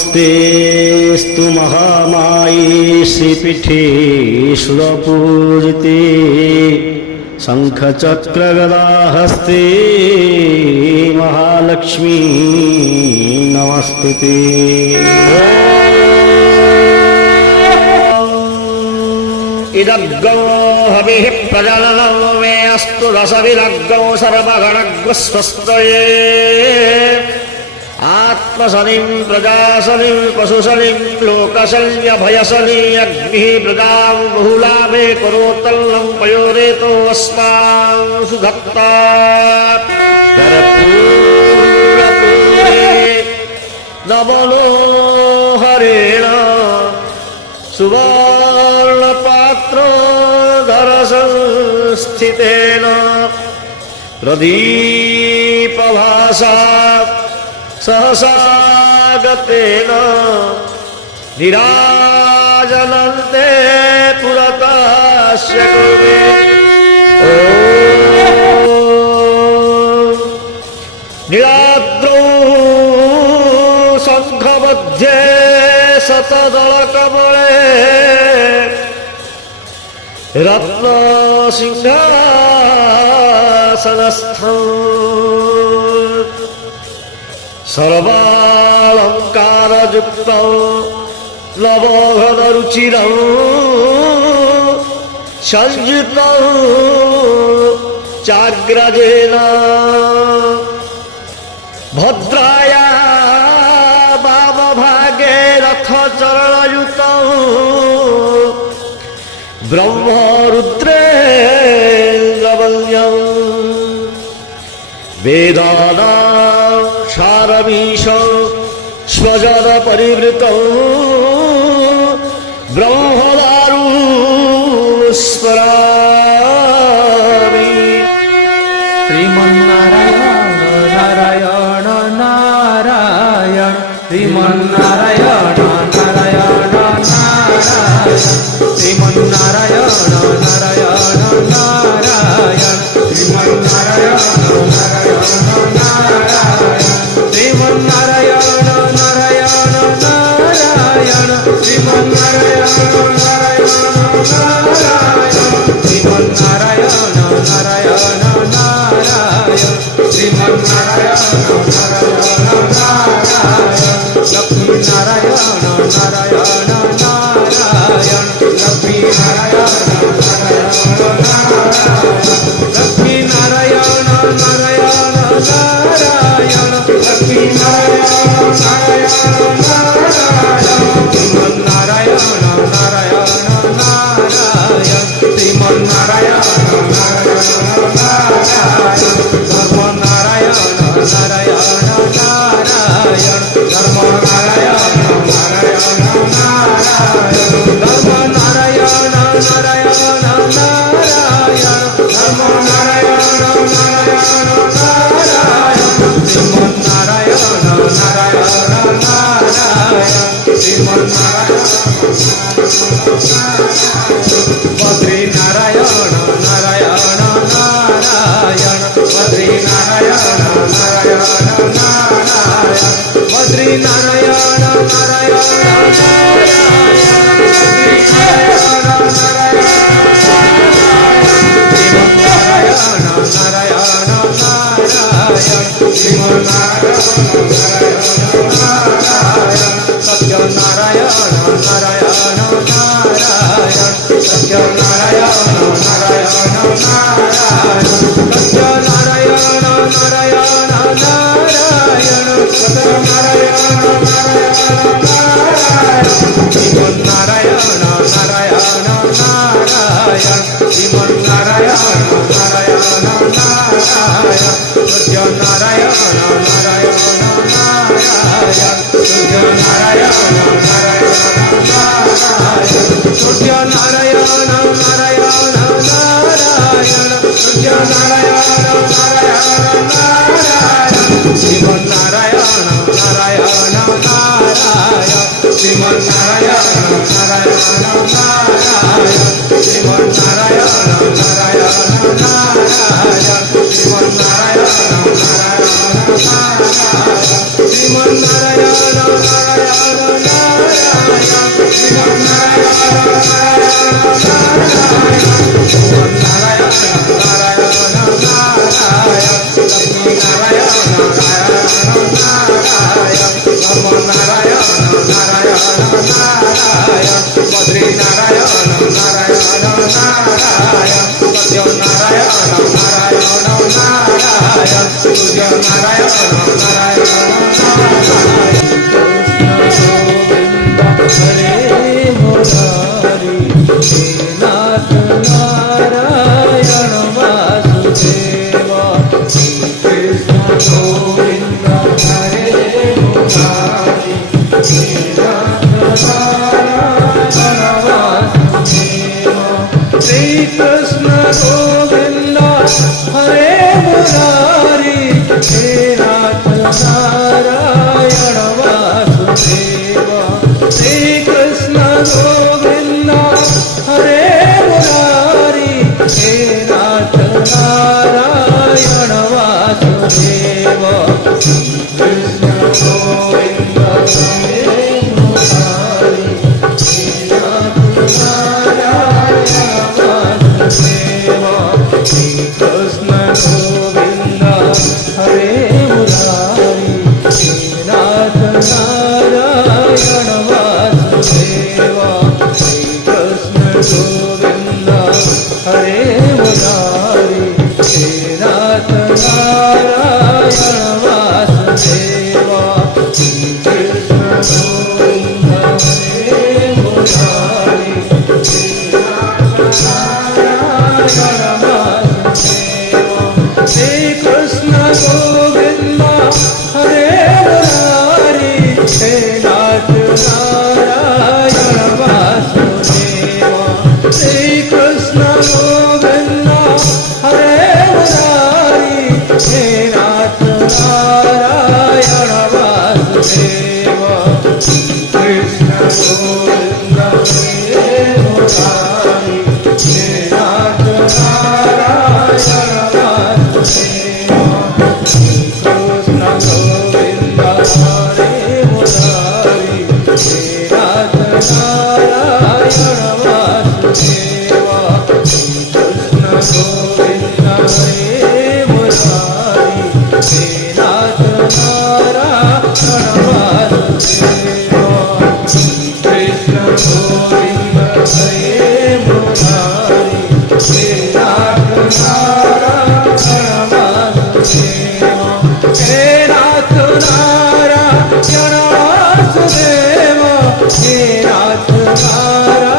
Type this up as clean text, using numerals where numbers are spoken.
नमस्तेस्तु महामाये श्रीपीठे सुरपूजिते शङ्खचक्रगदाहस्ते महालक्ष्मी नमस्तुते। इदग्गो हविः प्रजननं मे अस्तु रसविदग्गो सर्वगणग्रस्वस्तये आत्मशनिं प्रजाशनिं पशुशनिं लोकशल्यभयशनि अग्निः प्रजां बहुलाभे करोत्तल्लं पयोरेतो अस्मान् सुधत्ता कर्पूरपूरे नवलोहरेण सुवर्णपात्रोदरसंस्थितेन प्रदीपभासा सहसागतेन निराजनन्ते पुरतस्य कुर्वे। नीलाद्रौ शङ्खमध्ये शतदलकमले रत्नसिंहासनस्थम् सर्वालङ्कारयुक्तं नवघनरुचिरं संयुतं चाग्रजेन भद्राया वामभागे रथचरणयुतं ब्रह्मरुद्रेन्द्रवन्द्यं वेदानां सारमीश स्वजन परिवृतौ ब्रह्मदारु स्मरामि। श्रीमन्नारायण नारायण नारायण श्रीमन्नारायण नारायण नारायण श्रीमन्नारायण नारायण नारायण श्रीमन्नारायण नारायण नारायण श्रीमन्नारायण नारायण नारायण श्रीमन्नारायण नारायण नारायण श्रीमन्नारायण नारायण नारायण श्रीमन्नारायण नारायण नारायण लक्ष्मीनारायण नारायण नारायण लक्ष्मीनारायण नारायण नारायण लक्ष्मीनारायण नारायण नारायण लक्ष्मीनारायण नारायण नारायण श्रीमन्नारायण नारायण नारायण श्रीमन्नारायण नारायण नारायण धर्मनारायण नारायण नारायण धर्मनारायण नारायण नारायण धर्मनारायण नारायण नारायण धर्मनारायण नारायण नारायण श्रीमन्नारायण नारायण नारायण श्रीमन्नारायण बद्रीनारायण नारायण नारायण बद्रीनारायण नारायण नारायण बद्रीनारायण नारायण सत्यनारायण नारायण नारायण सत्यनारायण नारायण नारायण सत्यनारायण नारायण नारायण सत्यनारायण नारायण नारायण श्रीमन्नारायण नारायण नारायण श्रीमन्नारायण नारायण नारायण सत्यनारायण नारायण नारायण सत्यनारायण नारायण नारायण सत्यनारायण नारायण नारायण सत्यनारायण नारायण नारायण श्रीमन्नारायण नारायण नारायण श्रीमन्नारायण नारायण नारायण श्रीमन्नारायण नारायण नारायण श्रीमन्नारायण नारायण नारायण श्रीमन्नारायण नारायण नारायण नारायण हरे मुरारी हे नाथ नारायण वासुदेवा कृष्ण गोविंद हरे मुरारी हे नाथ नारायण वासुदेवा श्री कृष्ण गोविंद हरे मुरारी हे नाथ नारायण वासुदेवा श्री कृष्ण गोविंद हरे मुरारी हे नाथ नारायण वासुदेवा कृष्ण गोविंद हरे मुरारी हे नाथ नारायण वासुदेवा श्री कृष्ण गोविंद हरे मुरारी हे नाथ नारायण वासुदेवा श्री कृष्ण गोविंद हरे मुरारी हे नाथ नारायण वासुदेवा श्री कृष्ण गोविंद हरे मुरारी हे नाथ नारायण वासुदेवा श्री कृष्ण गोविंद हरे मुरारी हे नाथ नारायण वासुदेवा श्री कृष्ण गोविंद हरे मुरारी हे नाथ नारायण वासुदेवा कृष्ण गोविंद हरे मुरारी हे नाथ नारायण वासुदेवा कृष्ण गोविंद हरे मुरारी हे नाथ नारायण वासुदेवा कृष्ण गोविंद हरे मुरारी हे नाथ नारायण वासुदेवा कृष्ण गोविंद हरे मुरारी हे नाथ नारायण वासुदेवा हे नाथ नारायण वासुदेवा हे नाथ नारायण